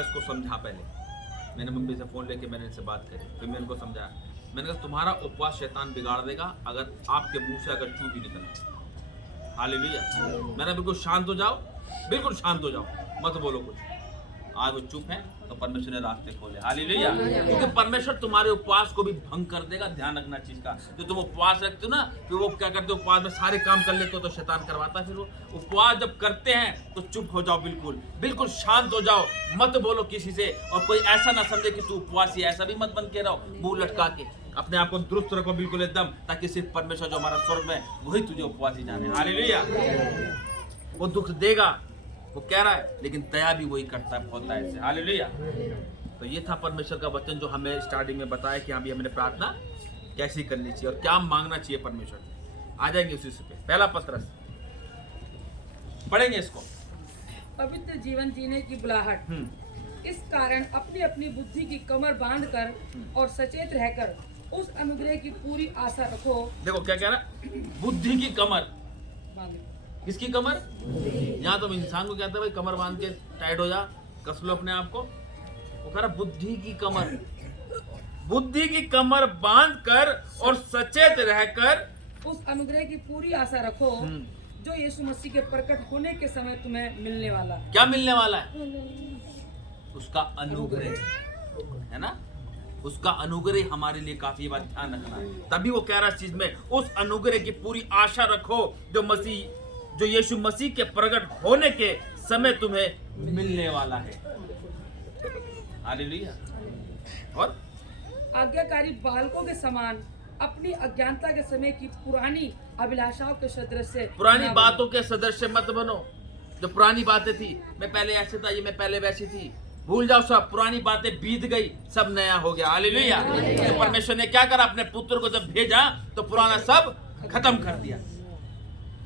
इसको समझा पहले। मैंने मम्मी से फ़ोन लेके मैंने इनसे बात करी, फिर मैंने इनको समझाया। मैंने कहा तुम्हारा उपवास शैतान बिगाड़ देगा अगर आपके मुंह से अगर चू भी निकले। हालेलुया। मैंने बिल्कुल शांत हो जाओ, बिल्कुल शांत हो जाओ, मत बोलो कुछ। आज वो चुप है तो परमेश्वर ने रास्ते खोले। हालेलुया। क्योंकि परमेश्वर तुम्हारे उपवास को भी भंग कर देगा। ध्यान रखना चीज का। जो तुम उपवास रखते हो ना, फिर वो क्या करते हो, उपवास में सारे काम कर लेते हो तो शैतान करवाता है। फिर वो उपवास जब करते हैं तो चुप हो जाओ, बिल्कुल बिल्कुल शांत हो जाओ, मत बोलो किसी से। और कोई ऐसा ना समझे कि तू उपवासी, ऐसा भी मत बन के रहो मुंह लटका के। अपने आप को दुरुस्त रखो बिल्कुल एकदम, ताकि सिर्फ परमेश्वर जो हमारा स्वर्ग में वही तुझे उपवासी जाने। हालेलुया। वो दुख देगा, वो कह रहा है, लेकिन दया भी वही करता है, होता है इससे। हालेलुया। तो ये था परमेश्वर का वचन जो हमें स्टार्टिंग में बताया कि हाँ भी हमने प्रार्थना कैसी करनी चाहिए और क्या मांगना चाहिए परमेश्वर से। आ जाएंगे उसी से पे पहला पत्रस पढ़ेंगे इसको। पवित्र जीवन जीने की बुलाहट। इस कारण अपनी अपनी बुद्धि की कमर बांधकर और सचेत रहकर उस अनुग्रह की पूरी आशा रखो। देखो क्या कह रहा है, बुद्धि की कमर। किसकी कमर? यहाँ तुम इंसान को कहते हैं भाई कमर बांध के टाइट हो जा, कस लो अपने आप को। वो कह रहा बुद्धि की कमर, बुद्धि की कमर बांध कर और सचेत रहकर उस अनुग्रह की पूरी आशा रखो जो यीशु मसीह के प्रकट होने के समय तुम्हें मिलने वाला। क्या मिलने वाला है? उसका अनुग्रह, है ना। उसका अनुग्रह हमारे लिए काफी बात ध्यान रखना है। तभी वो कह रहा है इस चीज में, उस अनुग्रह की पूरी आशा रखो जो यीशु मसीह के प्रकट होने के समय तुम्हें मिलने वाला है। हालेलुया। और आज्ञाकारी बालकों के समान अपनी अज्ञानता के समय की पुरानी अभिलाषाओं के सदृश, पुरानी बातों के सदृश मत बनो। जो पुरानी बातें थी, मैं पहले ऐसे था, ये मैं पहले वैसी थी, भूल जाओ सब। पुरानी बातें बीत गई, सब नया हो गया। हालेलुया। तो परमेश्वर ने क्या करा, अपने पुत्र को जब भेजा तो पुराना सब खत्म कर दिया।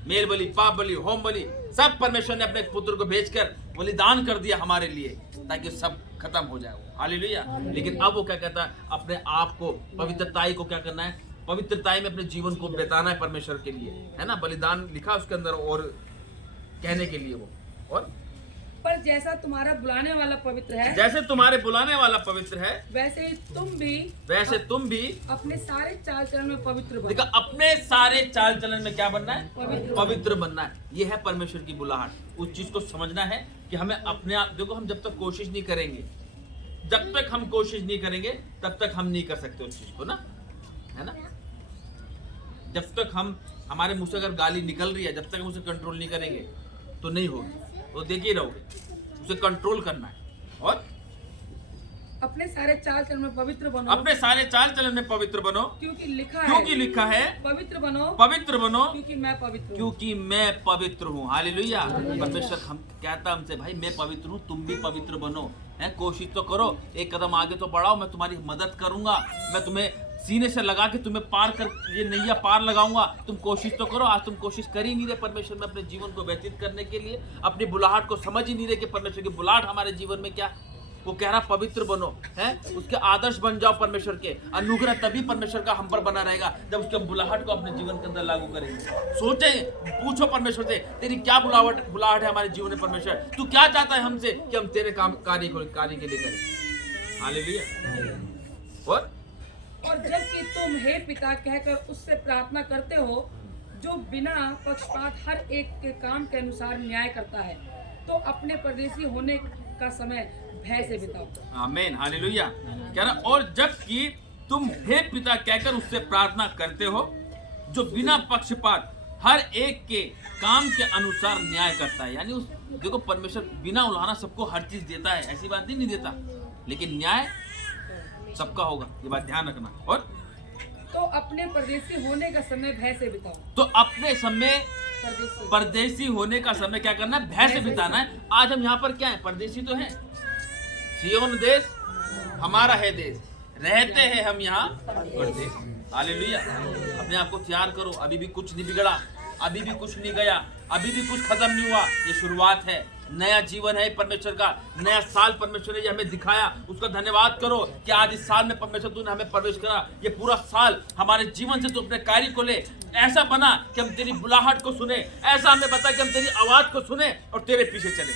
मेल बलि, पाप बलि, होम बलि, सब परमेश्वर ने अपने पुत्र को भेजकर बलिदान कर दिया हमारे लिए, ताकि सब खत्म हो जाए। हालेलुया। लेकिन अब वो क्या कहता है, अपने आप को पवित्रताई को क्या करना है, पवित्रताई में अपने जीवन को बिताना है परमेश्वर के लिए, है ना। बलिदान लिखा उसके अंदर और कहने के लिए वो। और पर जैसा तुम्हारा बुलाने वाला पवित्र है, जैसे तुम्हारे बुलाने वाला पवित्र है, वैसे तुम भी अपने सारे चाल चलन में पवित्र बनो। देखा, अपने सारे चाल चलन में क्या बनना है? पवित्र बनना है। ये है परमेश्वर की बुलाहट। उस चीज को समझना है कि हमें अपने आप, देखो हम जब तक कोशिश नहीं करेंगे, जब तक हम कोशिश नहीं करेंगे तब तक हम नहीं कर सकते उस चीज को ना, है ना। जब तक हम, हमारे मुंह से अगर गाली निकल रही है, जब तक हम उसे कंट्रोल नहीं करेंगे तो नहीं होगी, तो देखिए रहोगे। उसे कंट्रोल करना है। और अपने सारे चाल चलन में पवित्र बनो। अपने सारे चाल चलन में पवित्र बनो, क्योंकि लिखा है पवित्र बनो, क्योंकि मैं पवित्र हूँ। हालेलुया। परमेश्वर हम कहता हमसे, भाई मैं पवित्र हूँ, तुम भी पवित्र बनो। है, कोशिश तो करो, एक कदम आगे तो बढ़ाओ, मैं तुम्हारी मदद करूंगा, मैं तुम्हें सीने से लगा के तुम्हें पार कर, ये नैया पार लगाऊंगा। तुम कोशिश तो करो। आज तुम कोशिश कर ही नहीं रहे परमेश्वर में अपने जीवन को व्यतीत करने के लिए, अपनी बुलाहट को समझ ही नहीं रहे कि परमेश्वर की बुलाहट हमारे जीवन में क्या। वो कह रहा पवित्र बनो, है, उसके आदर्श बन जाओ परमेश्वर के। अनुग्रह तभी परमेश्वर का हम पर बना रहेगा जब उसके बुलाहट को अपने जीवन के अंदर लागू करेंगे। सोचे, पूछो परमेश्वर से, तेरी क्या बुलाहट है हमारे जीवन में परमेश्वर, तू क्या चाहता है हमसे कि हम तेरे कार्य के लिए करें। हालेलुया। और जबकि तुम हे पिता कहकर उससे प्रार्थना करते हो जो बिना पक्षपात हर एक के काम के अनुसार न्याय करता है, तो अपने परदेशी होने का समय भय से बिताओ। आमीन। हालेलुया। क्या ना, और जबकि तुम हे पिता कहकर उससे प्रार्थना करते हो जो बिना पक्षपात हर एक के काम के अनुसार न्याय करता है। यानी उस, देखो परमेश्वर बिना उल्हाना सबको हर चीज देता है, ऐसी बात नहीं देता, लेकिन न्याय सबका होगा, ये बात ध्यान रखना। और तो अपने परदेशी होने का समय भय से बिताओ। तो अपने समय परदेशी होने का समय क्या करना है? भय से बिताना है। आज हम यहाँ पर क्या है? परदेशी तो हैं, सियोन देश हमारा है देश, रहते हैं हम यहाँ परदेश। हालेलुया। अपने आप को तैयार करो, अभी भी कुछ नहीं बिगड़ा, अभी भी कुछ नहीं गया, अभी भी कुछ खत्म नहीं हुआ, ये शुरुआत है। नया जीवन है परमेश्वर का, नया साल परमेश्वर ने ये हमें दिखाया, उसका धन्यवाद करो कि आज इस साल में परमेश्वर तूने हमें प्रवेश करा। ये पूरा साल हमारे जीवन से तू अपने कार्य को ले, ऐसा बना कि हम तेरी बुलाहट को सुने, ऐसा हमें बता कि हम तेरी आवाज को सुने और तेरे पीछे चले।